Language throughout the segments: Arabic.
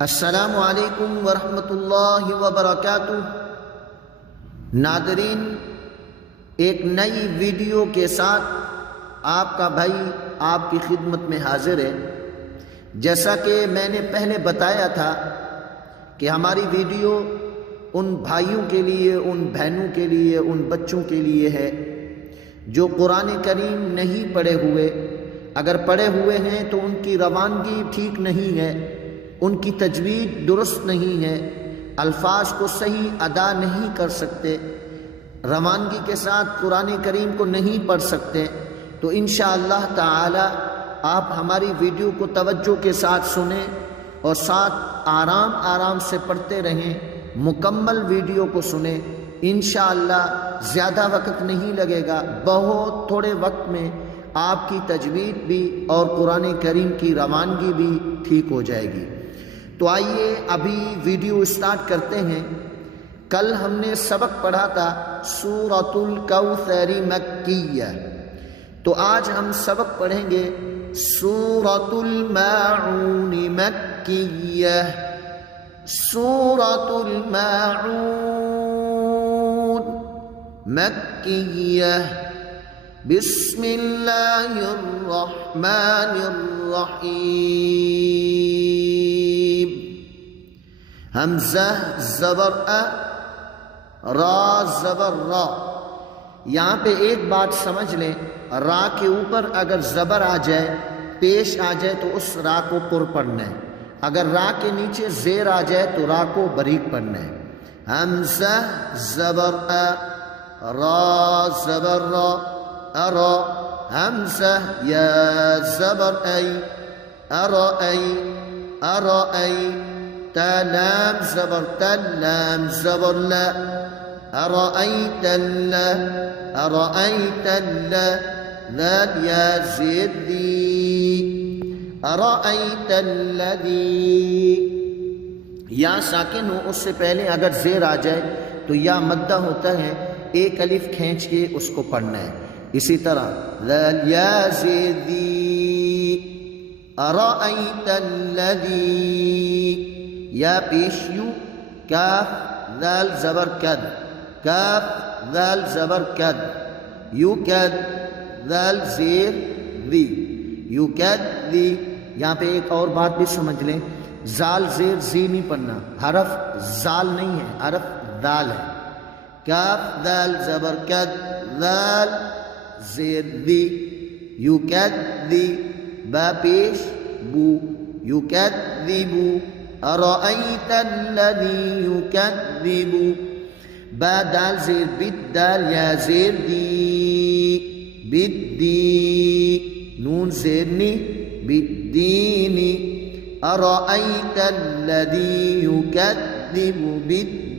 السلام علیکم ورحمۃ اللہ وبرکاتہ۔ ناظرین، ایک نئی ویڈیو کے ساتھ آپ کا بھائی آپ کی خدمت میں حاضر ہے۔ جیسا کہ میں نے پہلے بتایا تھا کہ ہماری ویڈیو ان بھائیوں کے لیے، ان بہنوں کے لیے، ان بچوں کے لیے ہے جو قرآن کریم نہیں پڑھے ہوئے، اگر پڑھے ہوئے ہیں تو ان کی روانگی ٹھیک نہیں ہے، ان کی تجوید درست نہیں ہے، الفاظ کو صحیح ادا نہیں کر سکتے، روانگی کے ساتھ قرآن کریم کو نہیں پڑھ سکتے، تو انشاءاللہ تعالی آپ ہماری ویڈیو کو توجہ کے ساتھ سنیں اور ساتھ آرام آرام سے پڑھتے رہیں، مکمل ویڈیو کو سنیں۔ انشاءاللہ زیادہ وقت نہیں لگے گا، بہت تھوڑے وقت میں آپ کی تجوید بھی اور قرآن کریم کی روانگی بھی ٹھیک ہو جائے گی۔ تو آئیے ابھی ویڈیو اسٹارٹ کرتے ہیں۔ کل ہم نے سبق پڑھا تھا سورۃ الکوثر مکیہ، تو آج ہم سبق پڑھیں گے سورۃ الماعون مکیہ۔ سورۃ الماعون مکیہ۔ بسم اللہ الرحمن الرحیم۔ حمزہ زبر ا، را زبر را۔ یہاں پہ ایک بات سمجھ لیں، را کے اوپر اگر زبر آ جائے، پیش آ جائے تو اس را کو پر پڑھنا ہے، اگر را کے نیچے زیر آ جائے تو را کو باریک پڑھنا ہے۔ حمزہ زبر ا، را زبر را، ارا۔ حمزہ یا زبر ای، ارأی، ارأی۔ تا لام زبر تل، لام زبر لا، ارأیت اللہ، ارأیت اللہ۔ ذال یا زیر دی، ارأیت الذی۔ یا ساکن ہو، اس سے پہلے اگر زیر آ جائے تو یا مدہ ہوتا ہے، ایک الف کھینچ کے اس کو پڑھنا ہے۔ اسی طرح ذال یا زیر دی، ارأیت الذی۔ یا پیش یو، کاف ذال زبر کد، کاف ذال زبر کد، یو کد، ذال زیر دی، یو کد دی۔ یہاں پہ ایک اور بات بھی سمجھ لیں، زال زیر زی نہیں پڑھنا، حرف زال نہیں ہے، حرف دال ہے۔ کاف ذال زبر کد، ذال زیر دی، یو کد دی۔ با پیش بو، یو کد دی بو۔ ارأیت الذی یکذب۔ با دال زیر بد، دال یا زیر دی، بدی۔ نون زیر نی، بدینی۔ ارأیت الذی یکذب بالدین۔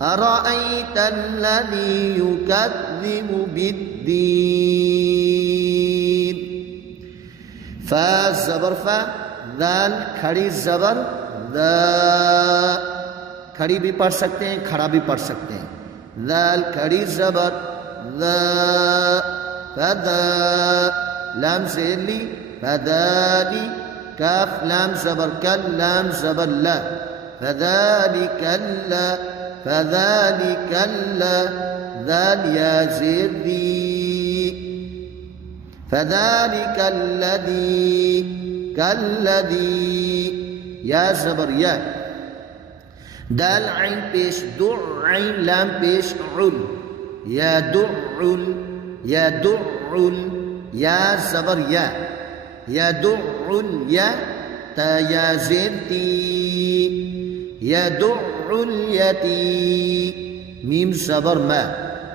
ارأیت الذی یکذب بالدین۔ فا زبر فا، ذال کھڑی زبر ذا، کھڑی بھی پڑھ سکتے ہیں، کھڑا بھی پڑھ سکتے ہیں۔ ذال کھڑی زبر ذا، فذا۔ لام زیر لی، فذالی۔ کاف لام زبر کل، لام زبر لا، فذالک اللہ، فذالک اللہ۔ ذال یا زیر دی، فذالک الذی، کالذی۔ یا زبر یا، دال عین پیش دع، عین لام پیش عل، یا دعل، یا دعل۔ یا زبر یا، یا دعل یا۔ تا یا زیر تی، یا دعل یتی۔ میم زبر ما،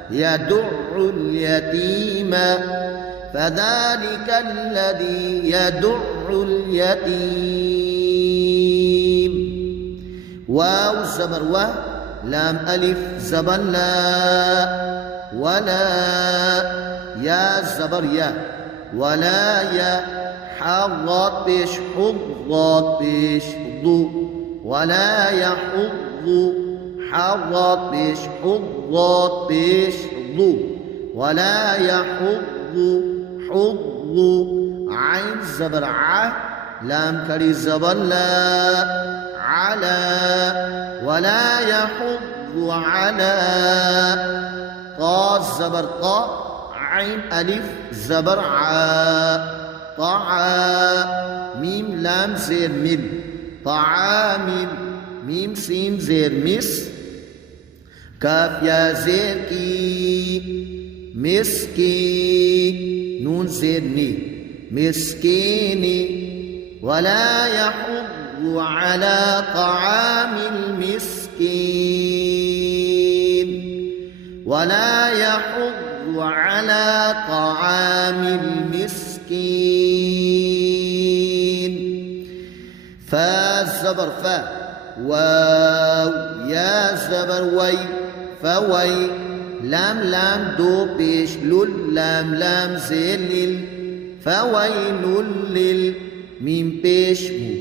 یا دعل یتیم۔ فذلك الذي يدع اليتيم۔ واو زبر و، لام الف زبر لا، ولا۔ یا زبر یا، ولا یا۔ حاضات پیش حض، ضاد پیش ضو، ولا يحض۔ حاضات پیش حض، ضاد پیش ضو، ولا يحض۔ حض۔ عین زبر ع، لام खड़ी ज़बर ला अला वला यहुद्दु अला क़ा ज़बर क़ा आइन अलिफ ज़बर आ तआ मीम लाम ज़ेर मिल तआमिल मीम सीन ज़ेर मिस काफ या ज़ेर की मिस्की नून ज़ेर नी मिस्कीनी वला यहुद्दु अला तआमिल मिस्कीन वला यहुद्दु अला तआमिल मिस्कीन फा ज़बर फा वाव या ज़बर वई फवई लाम लाम दो पेश लुल लाम लाम ज़ेर लिल फवैलुल लिल मीम पेश मु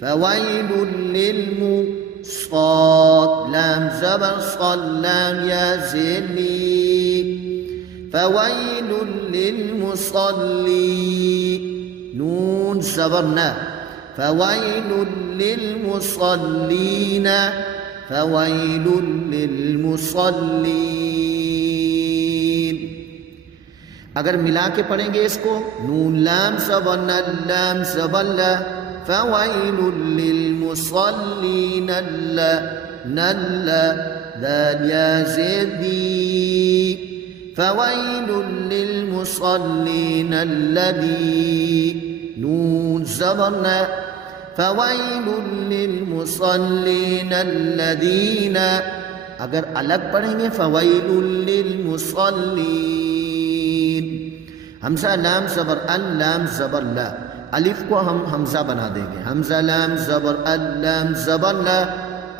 फवैलुल लिल मु صاد لام زبر صل لام يا زلي فويل للمصلين نون زبرنا فويل للمصلين فويل للمصلين अगर मिला के पढ़ेंगे इसको नून लाम सबन्ना लाम सबल्ला फवैलुल लिलमुसल्लीन अल्ला नल्ला दाल या ज़ेदी फवैलुल लिलमुसल्लीन अल्लदी नून सबन्ना फवैलुल लिलमुसल्लीन अल्लदीन अगर अलग पढ़ेंगे फवैलुल लिलमुसल्लीन हमजा लाम ज़बर अल लाम ज़बर ला अलिफ को हम हमजा बना देंगे हमजा लाम ज़बर अल लाम ज़बर ला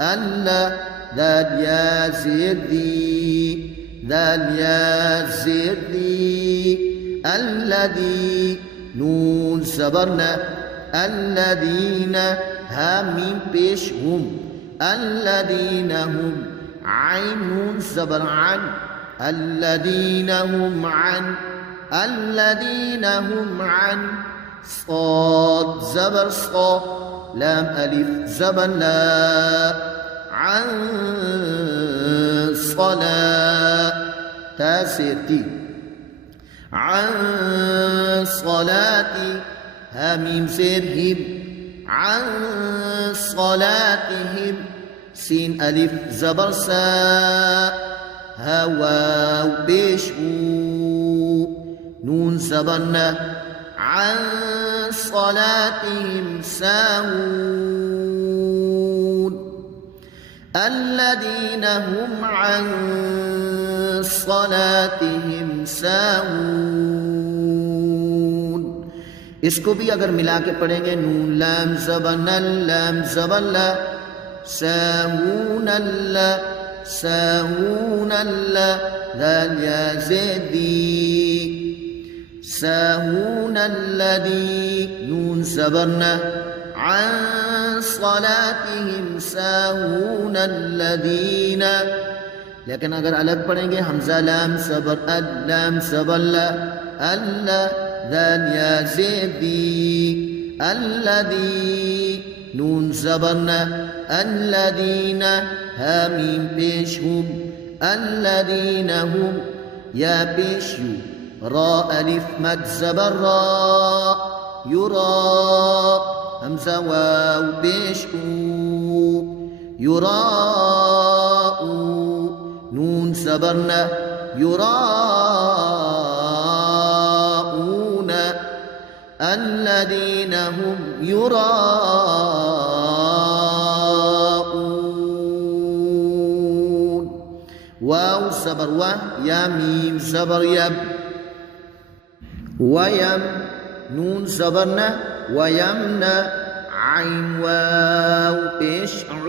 अल्ला दाल या ज़ेदी दाल या ज़ेदी अल्लदी नून ज़बरना अल्लदीन हा मीम पेश हुम अल्लदीन हुम आइन नून ज़बर अन الذين هم عن الذين هم عن صاد زبر صاد لام ألف زبر لا عن صلاة تاسيتي عن صلاتي هميم سيرهم عن صلاتهم سين ألف زبر سا هواو بيشو نون زبرنا عن صلاتهم ساهون الذين هم عن صلاتهم ساهون इसको भी अगर मिला के पढ़ेंगे नून लाम ज़बरनल लाम ज़बरला साहूनल्ला साहूनल्ला दाल या ज़ेदी साहूनल्लदी नून ज़बरना عن صلاتهم साहूनल्लदीन लेकिन अगर अलग पढ़ेंगे हमजा लाम ज़बर अल लाम ज़बरला अल्लाह दाल या ज़ेदी अल्लदी नून ज़बरना अल्लदीन हामीम पेश हुम अल्लदीन हुम या पेश यू रा अलिफ मद ज़बर रा युरा हमजा वाव पेश ऊ युराऊ नून ज़बरना युराऊन الذين هم يراءون واو زبر و يا ميم زبر يب ويم نون زبرنا ويمنا عين واو بشعو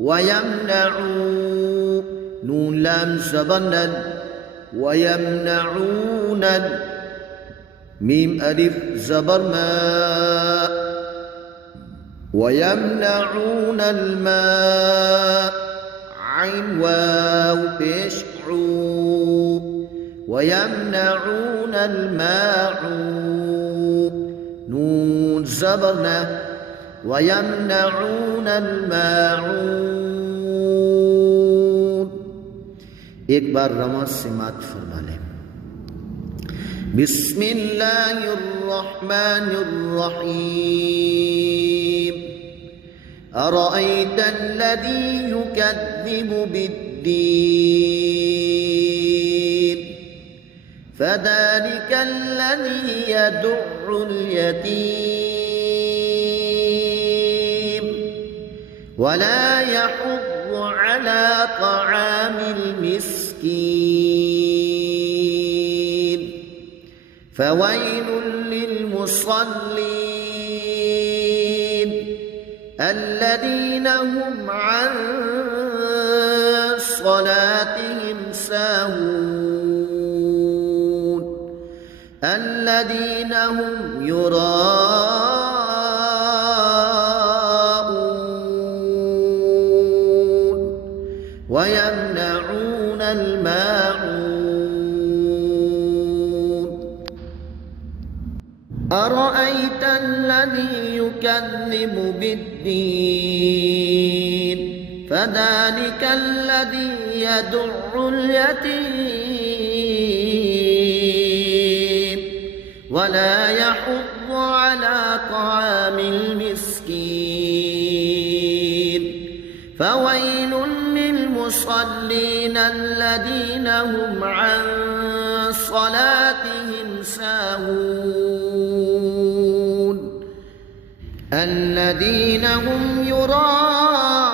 ويمنعوا نون لام زبرنا ويمنعون ميم ألف زبر ماء ويمنعون الماء عين واو بشعو ويمنعون الماء नून ज़बर वयमनऊन अलमाऊन। एक बार रवा सिमात फरमा लें। बिस्मिल्लाहिर्रहमानिर्रहीम। अरअयतल्लज़ी युकज़्ज़िबु बिद्दीन फ़ज़ालिकल्लज़ी यदु'उल यतीम वला यहुद्दु अला तआमिल मिस्कीन फ़वैलुल लिलमुसल्लीन الذين هم عن صلاتهم ساهون الذين هم يراءون ويمنعون الماعون أرأيت الذي يكذب بالدين فذلك الذي يدع اليتيم ولا يحض على طعام المسكين فويل للمصلين الذين هم عن صلاتهم ساهون الذين هم يراءون